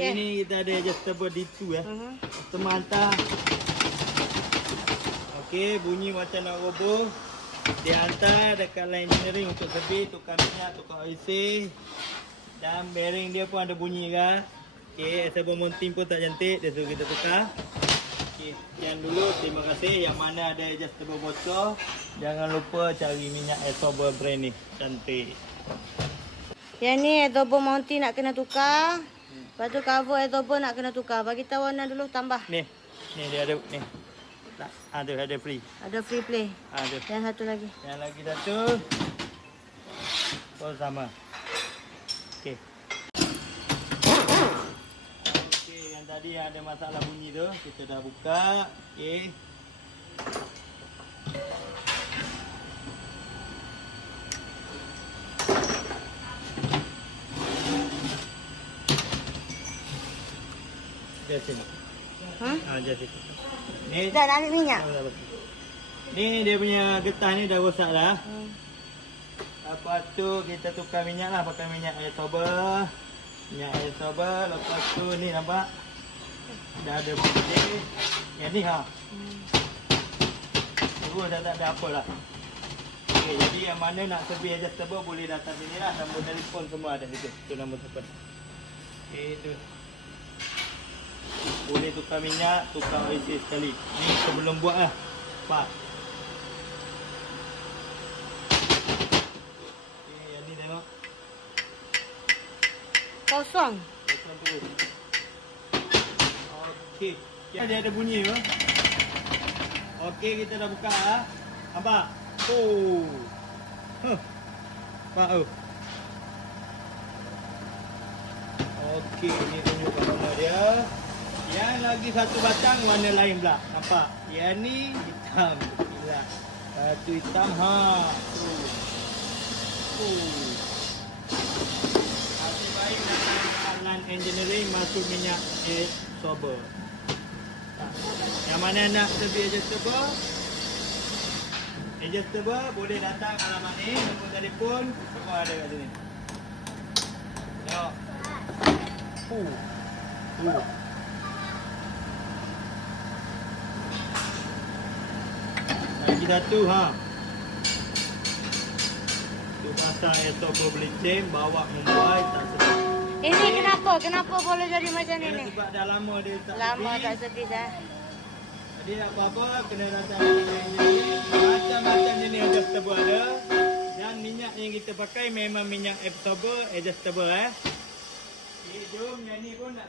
Hari ni kita ada adjustable D2 ya. Customer hantar. Okey, bunyi macam nak roboh. Dia hantar dekat line engineering untuk servis, tukar minyak, tukar oil seal. Dan bearing dia pun ada bunyi kan. Okey, asal mounting pun tak cantik, dia suruh kita tukar. Okey, sekian dulu. Terima kasih. Yang mana ada adjustable bocor, jangan lupa cari minyak absorber brand ni. Cantik. Yang ni absorber mounting nak kena tukar. Lepas tu cover absorber nak kena tukar. Bagi tahu warna dulu tambah. Ni dia ada ni. Tak, ada free. Ada free play. Ada. Yang satu lagi. Yang lagi satu. Oh sama. Okey. Okey, yang tadi yang ada masalah bunyi tu, kita dah buka. Okey. Just sini. Just sini. Ni Dah nak ambil minyak. Ni dia punya getah ni dah rosak dah. Lepas tu kita tukar minyak lah, pakai minyak absorber. Minyak absorber. Lepas tu ni nampak dah ada putih. Yang ni terus dah tak ada apa lah. Okay, jadi yang mana nak servis adjustable boleh datang sini lah. Nombor telefon semua ada situ. Tu nombor telefon. Okay, tu. Boleh tukar minyak, tukar oil seal sekali. Ni sebelum buat lah. Pak. Okay, yang ni tengok. Kosong. Kosong terus. Okey. Dia ada bunyi ke? Okey, kita dah buka lah. Nampak? Oh. Nampak tu? Okey, ni tunjukkan warna dia. Yang lagi satu batang warna lain pula. Nampak? Yang ni hitam. Gila. Satu hitam. Hasil baik datang line engineering masuk minyak absorber. Yang mana nak servis adjustable boleh datang alamat ni, nombor telefon semua ada kat sini. Tengok. Lagi satu tu pasang absorber bleaching, bawa Mumbai tak sedap. Ini kenapa? Kenapa boleh jadi macam ni? Sebab dah lama dia tak Lama servis. tak servis Jadi apa-apa kena datang engineering. Macam-macam jenis adjustable ada. Dan minyak yang kita pakai memang minyak absorber adjustable. Okay, jom yang ni pun nak